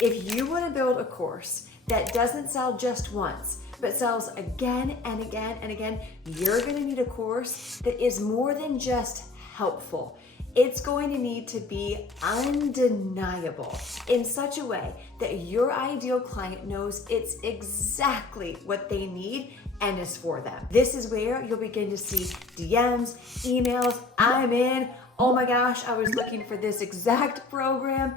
If you want to build a course that doesn't sell just once, but sells again and again and again, you're going to need a course that is more than just helpful. It's going to need to be undeniable in such a way that your ideal client knows it's exactly what they need and is for them. This is where you'll begin to see DMs, emails, I'm in, oh my gosh, I was looking for this exact program,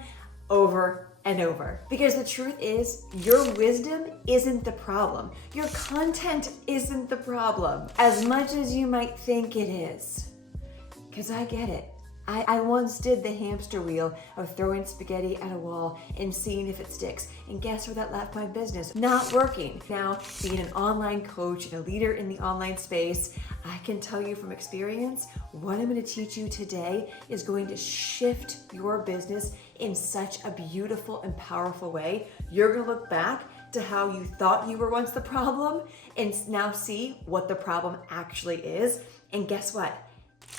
over and over. Because the truth is, your wisdom isn't the problem. Your content isn't the problem, as much as you might think it is. Because I get it. I once did the hamster wheel of throwing spaghetti at a wall and seeing if it sticks. And guess where that left my business? Not working. Now, being an online coach and a leader in the online space, I can tell you from experience, what I'm going to teach you today is going to shift your business in such a beautiful and powerful way. You're going to look back to how you thought you were once the problem and now see what the problem actually is. And guess what?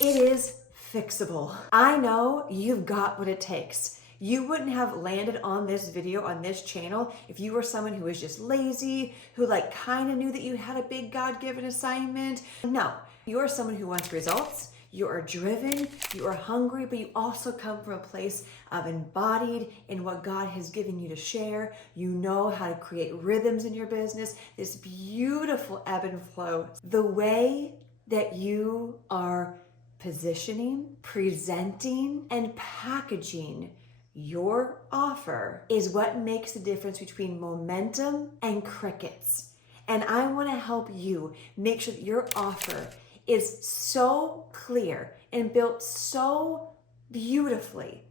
It is fixable. I know you've got what it takes. You wouldn't have landed on this video, on this channel, if you were someone who was just lazy, who kind of knew that you had a big God-given assignment. No, you're someone who wants results. You are driven, you are hungry, but you also come from a place of embodied in what God has given you to share. You know how to create rhythms in your business, this beautiful ebb and flow. The way that you are positioning, presenting, and packaging your offer is what makes the difference between momentum and crickets. And I want to help you make sure that your offer is so clear and built so beautifully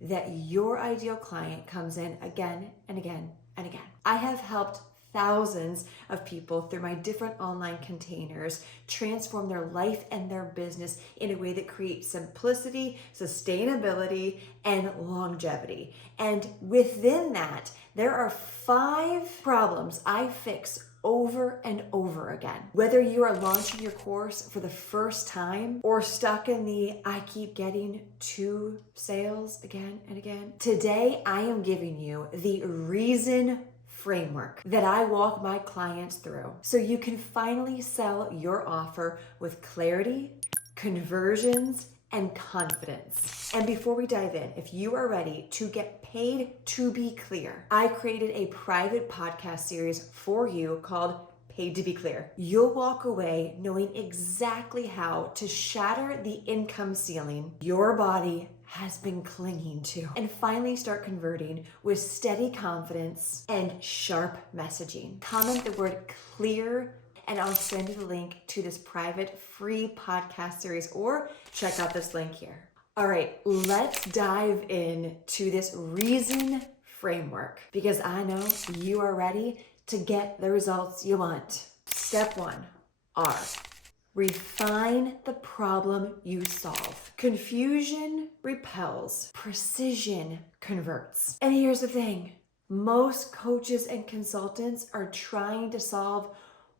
that your ideal client comes in again and again and again. I have helped thousands of people through my different online containers transform their life and their business in a way that creates simplicity, sustainability, and longevity. And within that, there are 5 problems I fix over and over again. Whether you are launching your course for the first time or stuck in the I keep getting 2 sales again and again, today I am giving you the reason framework that I walk my clients through so you can finally sell your offer with clarity, conversions, and confidence. And before we dive in, if you are ready to get paid to be clear, I created a private podcast series for you called Paid to be Clear. You'll walk away knowing exactly how to shatter the income ceiling your body has been clinging to and finally start converting with steady confidence and sharp messaging. Comment the word clear and I'll send you the link to this private free podcast series, or check out this link here. All right, let's dive into this reason framework because I know you are ready to get the results you want. Step 1, R. Refine the problem you solve. Confusion repels, precision converts. And here's the thing, most coaches and consultants are trying to solve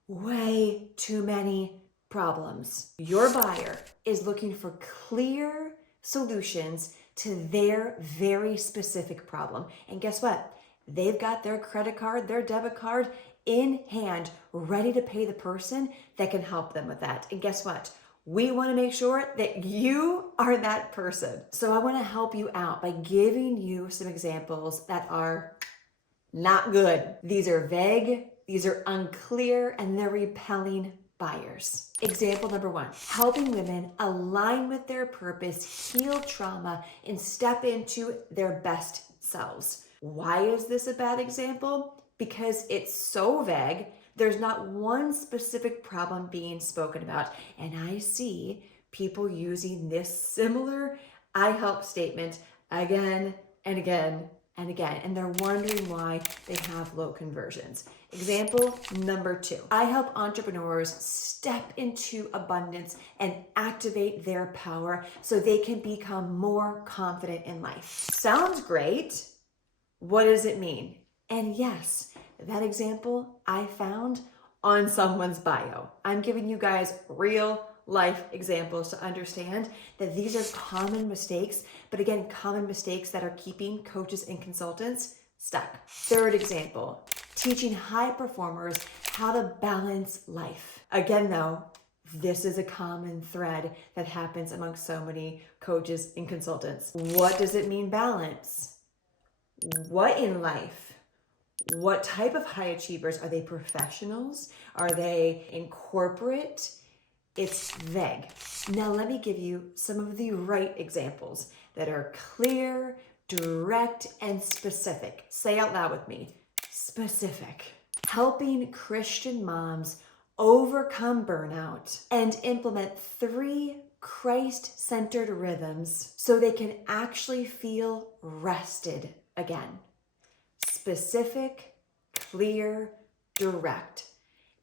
way too many problems. Your buyer is looking for clear solutions to their very specific problem. And guess what? They've got their credit card, their debit card in hand, ready to pay the person that can help them with that. And guess what? We want to make sure that you are that person. So I want to help you out by giving you some examples that are not good. These are vague, these are unclear, and they're repelling buyers. Example number 1, helping women align with their purpose, heal trauma, and step into their best selves. Why is this a bad example? Because it's so vague. There's not one specific problem being spoken about. And I see people using this similar I help statement again and again and again. And they're wondering why they have low conversions. Example number 2, I help entrepreneurs step into abundance and activate their power so they can become more confident in life. Sounds great. What does it mean? And yes, that example I found on someone's bio. I'm giving you guys real life examples to understand that these are common mistakes, but again, common mistakes that are keeping coaches and consultants stuck. Third example, teaching high performers how to balance life. Again, though, this is a common thread that happens amongst so many coaches and consultants. What does it mean, balance? What in life? What type of high achievers? Are they professionals? Are they in corporate? It's vague. Now let me give you some of the right examples that are clear, direct, and specific. Say out loud with me, specific. Helping Christian moms overcome burnout and implement 3 Christ-centered rhythms so they can actually feel rested again. Specific, clear, direct.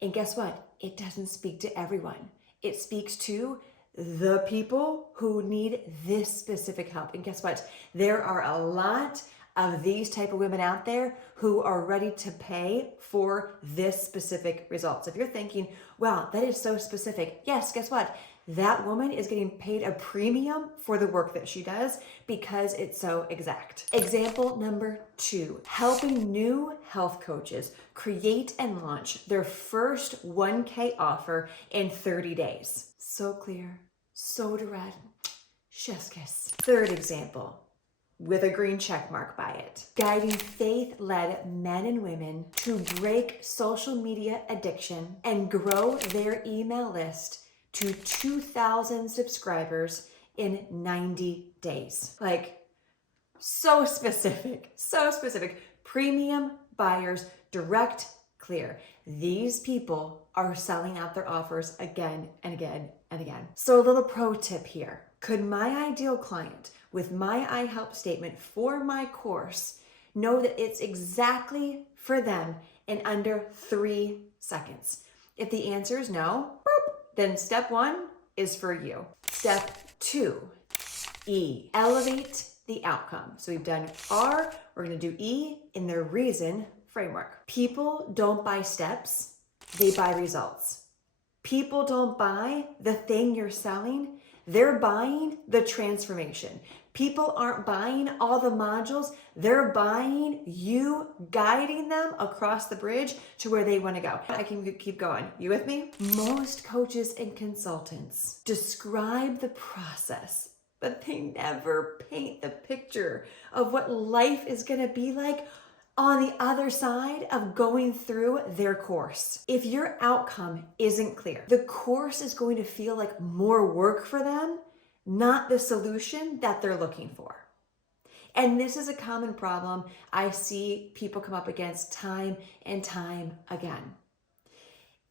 And guess what? It doesn't speak to everyone. It speaks to the people who need this specific help. And guess what? There are a lot of these type of women out there who are ready to pay for this specific result. So if you're thinking, wow, that is so specific. Yes, guess what? That woman is getting paid a premium for the work that she does because it's so exact. Example number 2, helping new health coaches create and launch their first 1K offer in 30 days. So clear, so direct, chef's kiss. Third example, with a green check mark by it. Guiding faith-led men and women to break social media addiction and grow their email list to 2,000 subscribers in 90 days. Like, so specific, so specific. Premium buyers, direct, clear. These people are selling out their offers again and again and again. So a little pro tip here. Could my ideal client with my I help statement for my course know that it's exactly for them in under 3 seconds? If the answer is no, then step 1 is for you. Step 2, E, elevate the outcome. So we've done R, we're gonna do E in the reason framework. People don't buy steps, they buy results. People don't buy the thing you're selling, they're buying the transformation. People aren't buying all the modules, they're buying you, guiding them across the bridge to where they want to go. I can keep going. You with me? Most coaches and consultants describe the process, but they never paint the picture of what life is going to be like on the other side of going through their course. If your outcome isn't clear, the course is going to feel like more work for them, not the solution that they're looking for. And this is a common problem I see people come up against time and time again.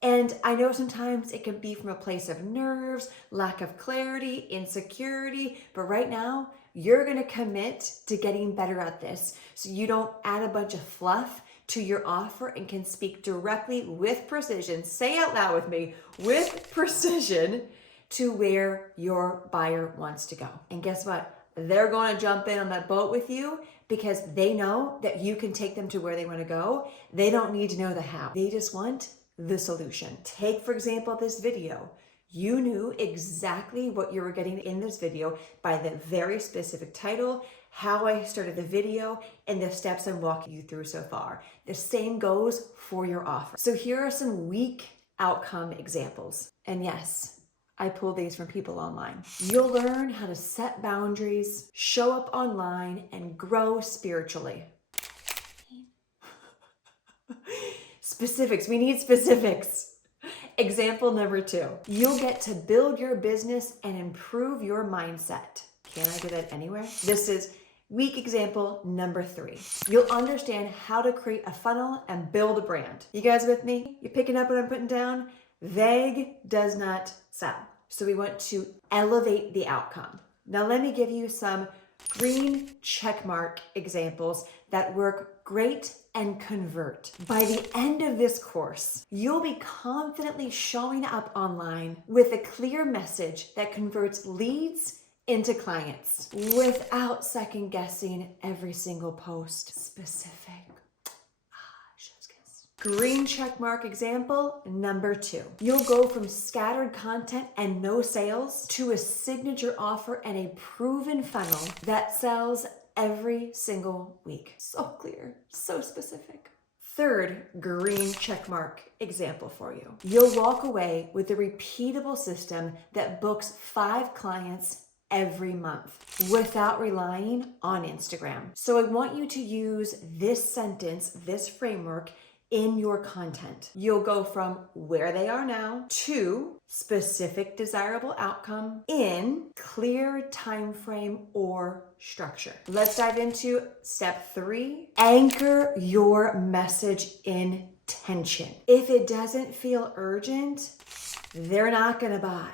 And I know sometimes it can be from a place of nerves, lack of clarity, insecurity, but right now, you're gonna commit to getting better at this so you don't add a bunch of fluff to your offer and can speak directly with precision, say out loud with me, with precision to where your buyer wants to go. And guess what? They're going to jump in on that boat with you because they know that you can take them to where they want to go. They don't need to know the how. They just want the solution. Take, for example, this video. You knew exactly what you were getting in this video by the very specific title, how I started the video, and the steps I'm walking you through so far. The same goes for your offer. So here are some weak outcome examples. And yes, I pulled these from people online. You'll learn how to set boundaries, show up online, and grow spiritually. Specifics, we need specifics. Example number 2, you'll get to build your business and improve your mindset. Can I do that anywhere? This is weak example number 3. You'll understand how to create a funnel and build a brand. You guys with me? You picking up what I'm putting down? Vague does not sell. So we want to elevate the outcome. Now let me give you some green checkmark examples that work great and convert. By the end of this course, you'll be confidently showing up online with a clear message that converts leads into clients without second guessing every single post. Specific. Green checkmark example number 2. You'll go from scattered content and no sales to a signature offer and a proven funnel that sells every single week. So clear, so specific. Third green check mark example for you. You'll walk away with a repeatable system that books 5 clients every month without relying on Instagram. So I want you to use this sentence, this framework in your content. You'll go from where they are now to specific desirable outcome in clear time frame or structure. Let's dive into step 3. Anchor your message in tension. If it doesn't feel urgent, they're not gonna buy.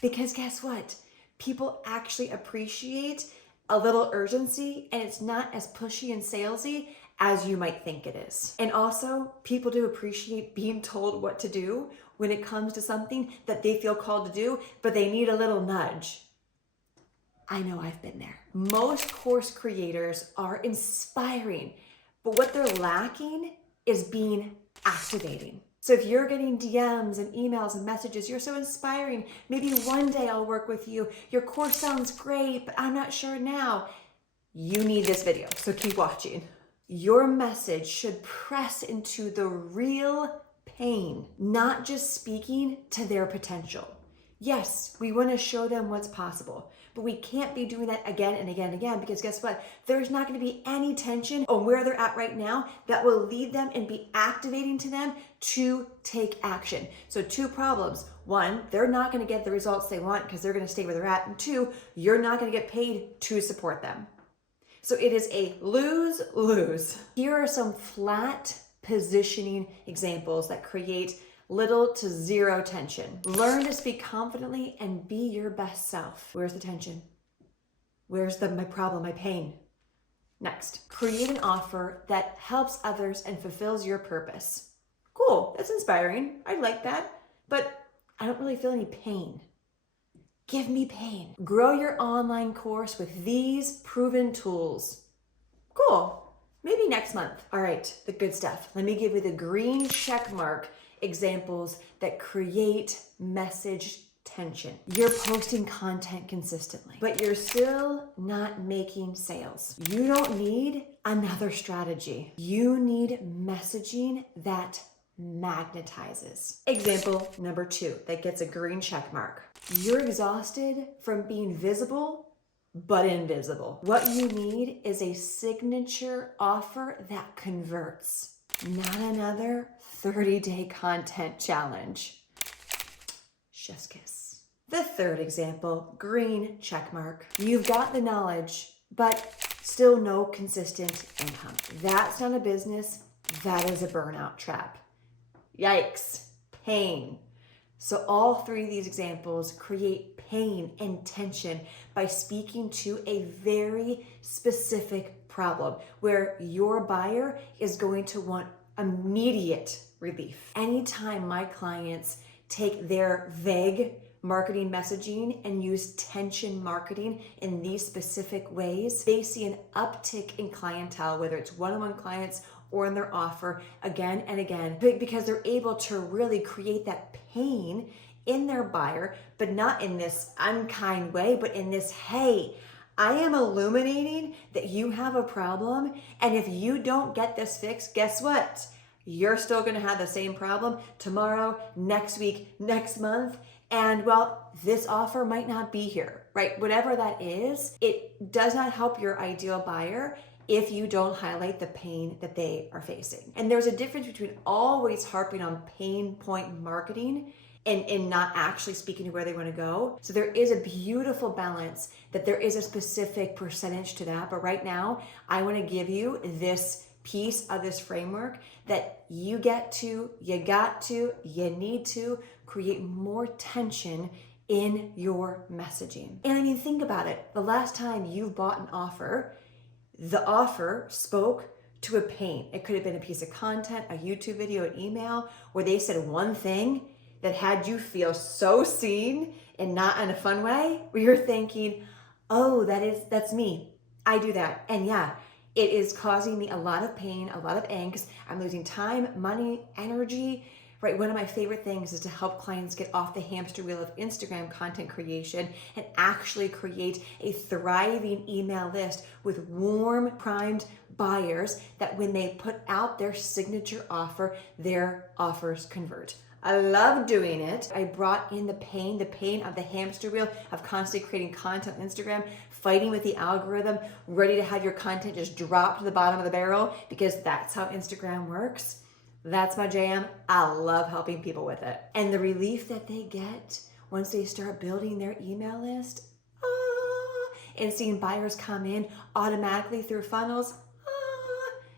Because guess what? People actually appreciate a little urgency, and it's not as pushy and salesy as you might think it is. And also, people do appreciate being told what to do when it comes to something that they feel called to do, but they need a little nudge. I know I've been there. Most course creators are inspiring, but what they're lacking is being activating. So if you're getting DMs and emails and messages, you're so inspiring, maybe one day I'll work with you, your course sounds great, but I'm not sure now. You need this video, so keep watching. Your message should press into the real pain, not just speaking to their potential. Yes, we want to show them what's possible, but we can't be doing that again and again and again, because guess what? There's not going to be any tension on where they're at right now that will lead them and be activating to them to take action. So 2 problems. 1, they're not going to get the results they want because they're going to stay where they're at. And 2, you're not going to get paid to support them. So it is a lose-lose. Here are some flat positioning examples that create little to zero tension. Learn to speak confidently and be your best self. Where's the tension? Where's my problem, my pain? Next, create an offer that helps others and fulfills your purpose. Cool, that's inspiring. I like that, but I don't really feel any pain. Give me pain. Grow your online course with these proven tools. Cool. Maybe next month. All right, the good stuff. Let me give you the green check mark examples that create message tension. You're posting content consistently, but you're still not making sales. You don't need another strategy. You need messaging that magnetizes. Example number 2 that gets a green check mark. You're exhausted from being visible but invisible. What you need is a signature offer that converts, not another 30-day content challenge. Chef's kiss. The third example, green check mark. You've got the knowledge, but still no consistent income. That's not a business, that is a burnout trap. Yikes, pain. So all 3 of these examples create pain and tension by speaking to a very specific problem where your buyer is going to want immediate relief. Anytime my clients take their vague marketing messaging and use tension marketing in these specific ways, they see an uptick in clientele, whether it's one-on-one clients or in their offer again and again, because they're able to really create that pain in their buyer, but not in this unkind way, but in this, hey, I am illuminating that you have a problem, and if you don't get this fixed, guess what? You're still gonna have the same problem tomorrow, next week, next month, and well, this offer might not be here, right? Whatever that is, it does not help your ideal buyer if you don't highlight the pain that they are facing. And there's a difference between always harping on pain point marketing and not actually speaking to where they want to go. So there is a beautiful balance that there is a specific percentage to that. But right now, I want to give you this piece of this framework that you got to, you need to create more tension in your messaging. And I mean, think about it. The last time you bought an offer, the offer spoke to a pain. It could have been a piece of content, a YouTube video, an email, where they said one thing that had you feel so seen and not in a fun way, where you're thinking, oh, that's me. I do that. And yeah, it is causing me a lot of pain, a lot of angst. I'm losing time, money, energy right? One of my favorite things is to help clients get off the hamster wheel of Instagram content creation and actually create a thriving email list with warm, primed buyers that when they put out their signature offer, their offers convert. I love doing it. I brought in the pain of the hamster wheel of constantly creating content on Instagram, fighting with the algorithm, ready to have your content just drop to the bottom of the barrel because that's how Instagram works. That's my jam. I love helping people with it. And the relief that they get once they start building their email list, and seeing buyers come in automatically through funnels,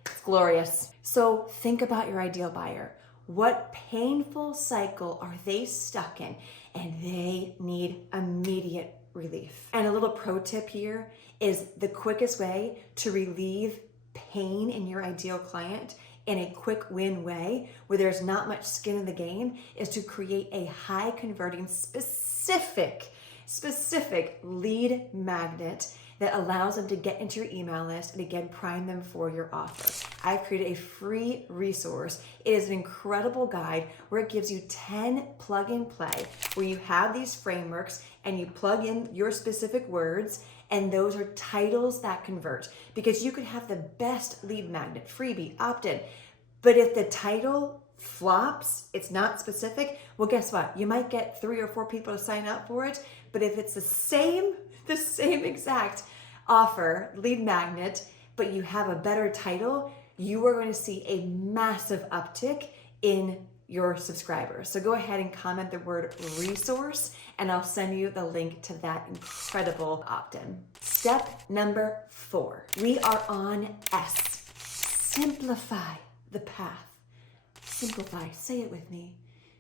it's glorious. So think about your ideal buyer. What painful cycle are they stuck in? And they need immediate relief. And a little pro tip here is the quickest way to relieve pain in your ideal client in a quick win way where there's not much skin in the game is to create a high converting specific lead magnet that allows them to get into your email list and again prime them for your offer. I've created a free resource. It is an incredible guide where it gives you 10 plug and play where you have these frameworks and you plug in your specific words and those are titles that convert, because you could have the best lead magnet, freebie, opt-in, but if the title flops, it's not specific, well, guess what? You might get 3 or 4 people to sign up for it, but if it's the same exact offer, lead magnet, but you have a better title, you are going to see a massive uptick in your subscribers. So go ahead and comment the word resource and I'll send you the link to that incredible opt-in. Step number 4, we are on S. Simplify the path. Simplify, say it with me.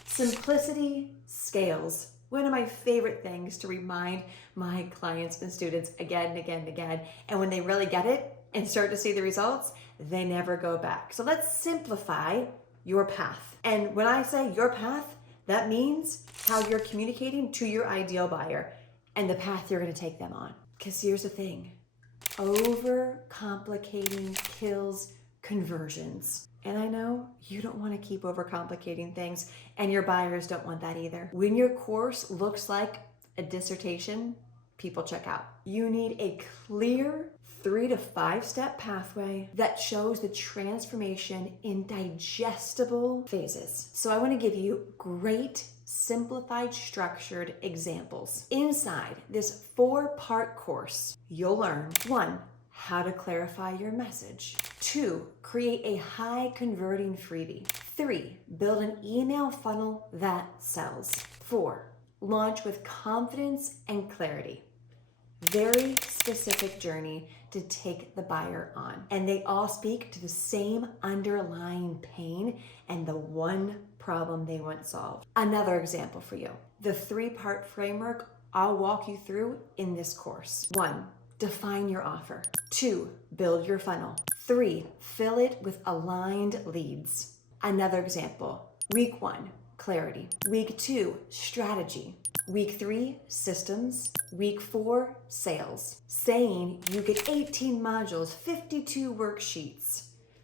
Simplicity scales. One of my favorite things to remind my clients and students again and again and again. And when they really get it and start to see the results, they never go back. So let's simplify your path. And when I say your path, that means how you're communicating to your ideal buyer and the path you're going to take them on. Because here's the thing, overcomplicating kills conversions. And I know you don't want to keep overcomplicating things and your buyers don't want that either. When your course looks like a dissertation, people check out. You need a clear 3 to 5 step pathway that shows the transformation in digestible phases. So I want to give you great, simplified, structured examples. Inside this 4-part course, you'll learn 1, how to clarify your message. 2, create a high converting freebie. 3, build an email funnel that sells. 4, launch with confidence and clarity. Very specific journey to take the buyer on. And they all speak to the same underlying pain and the one problem they want solved. Another example for you. The 3-part framework I'll walk you through in this course. 1, define your offer. 2, build your funnel. 3, fill it with aligned leads. Another example. Week 1, clarity. Week 2, strategy. Week 3, systems. Week 4, sales. Saying you get 18 modules, 52 worksheets,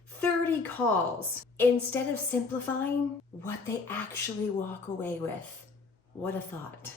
30 calls. Instead of simplifying what they actually walk away with. What a thought.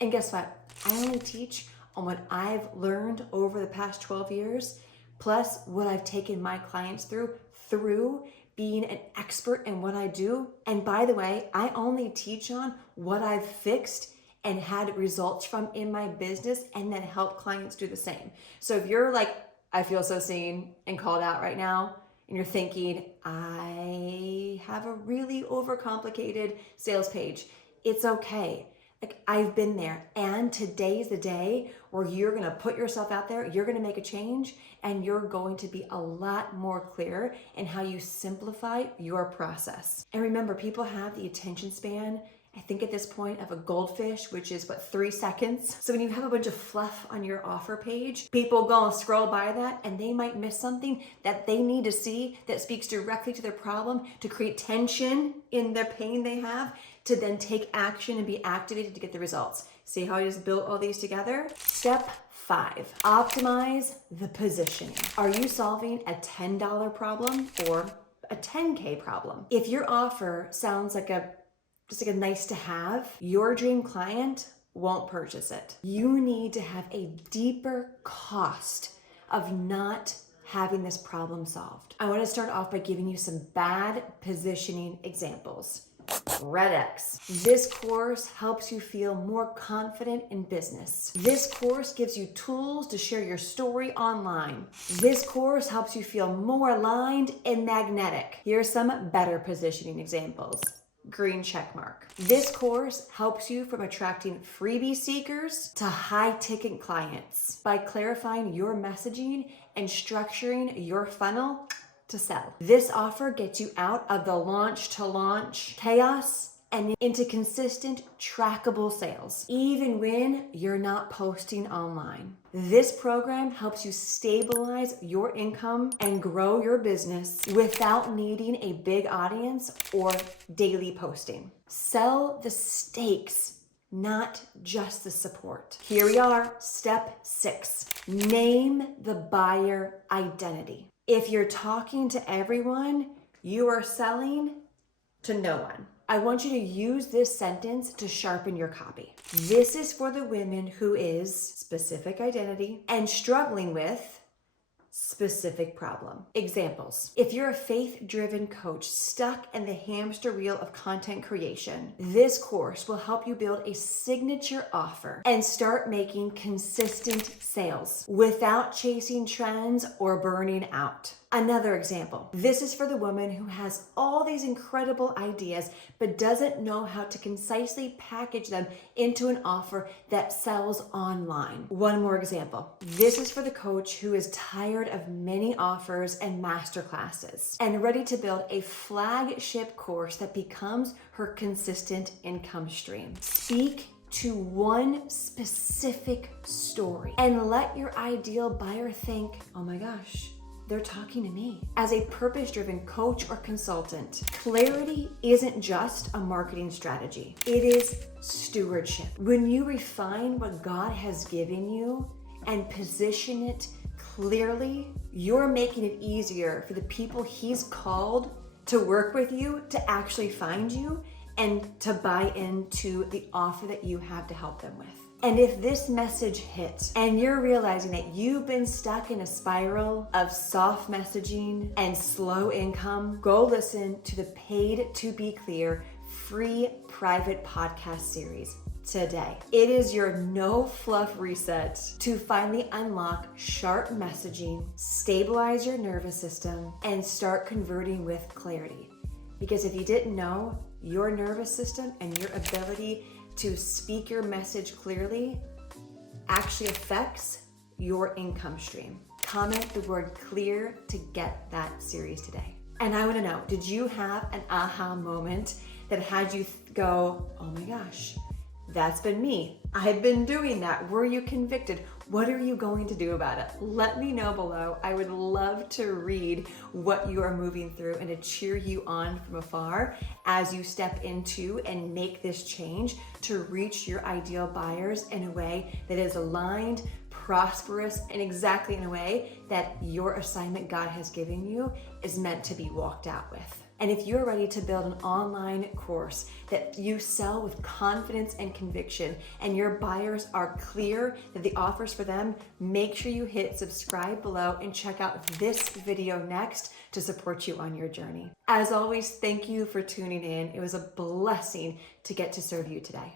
And guess what? I only teach on what I've learned over the past 12 years, plus what I've taken my clients through being an expert in what I do. And by the way, I only teach on what I've fixed and had results from in my business and then help clients do the same. So if you're like, I feel so seen and called out right now, and you're thinking, I have a really overcomplicated sales page, it's okay. Like, I've been there, and today's the day where you're gonna put yourself out there, you're gonna make a change, and you're going to be a lot more clear in how you simplify your process. And remember, people have the attention span, I think at this point, of a goldfish, which is 3 seconds. So when you have a bunch of fluff on your offer page, people go and scroll by that and they might miss something that they need to see that speaks directly to their problem to create tension in their pain they have, to then take action and be activated to get the results. See how I just built all these together? Step 5, optimize the positioning. Are you solving a $10 problem or a 10K problem. If your offer sounds like just like a nice to have, your dream client won't purchase it. You need to have a deeper cost of not having this problem solved. I want to start off by giving you some bad positioning examples. Red X. This course helps you feel more confident in business. This course gives you tools to share your story online. This course helps you feel more aligned and magnetic. Here are some better positioning examples. Green check mark. This course helps you from attracting freebie seekers to high ticket clients by clarifying your messaging and structuring your funnel to sell. This offer gets you out of the launch to launch chaos and into consistent trackable sales, even when you're not posting online. This program helps you stabilize your income and grow your business without needing a big audience or daily posting. Sell the stakes, not just the support. Here we are, step 6. Name the buyer identity. If you're talking to everyone, you are selling to no one. I want you to use this sentence to sharpen your copy. This is for the women who is specific identity and struggling with specific problem. Examples. If you're a faith-driven coach stuck in the hamster wheel of content creation, this course will help you build a signature offer and start making consistent sales without chasing trends or burning out. Another example. This is for the woman who has all these incredible ideas but doesn't know how to concisely package them into an offer that sells online. One more example. This is for the coach who is tired of many offers and masterclasses and ready to build a flagship course that becomes her consistent income stream. Speak to one specific story and let your ideal buyer think, oh my gosh, they're talking to me. As a purpose-driven coach or consultant, clarity isn't just a marketing strategy. It is stewardship. When you refine what God has given you and position it clearly, you're making it easier for the people He's called to work with you to actually find you and to buy into the offer that you have to help them with. And if this message hits and you're realizing that you've been stuck in a spiral of soft messaging and slow income, go listen to the Paid to Be Clear free private podcast series today. It is your no fluff reset to finally unlock sharp messaging, stabilize your nervous system, and start converting with clarity. Because if you didn't know, your nervous system and your ability to speak your message clearly actually affects your income stream. Comment the word clear to get that series today. And I want to know, did you have an aha moment that had you go, oh my gosh, that's been me. I've been doing that. Were you convicted? What are you going to do about it? Let me know below. I would love to read what you are moving through and to cheer you on from afar as you step into and make this change to reach your ideal buyers in a way that is aligned, prosperous, and exactly in a way that your assignment God has given you is meant to be walked out with. And if you're ready to build an online course that you sell with confidence and conviction, and your buyers are clear that the offer's for them, make sure you hit subscribe below and check out this video next to support you on your journey. As always, thank you for tuning in. It was a blessing to get to serve you today.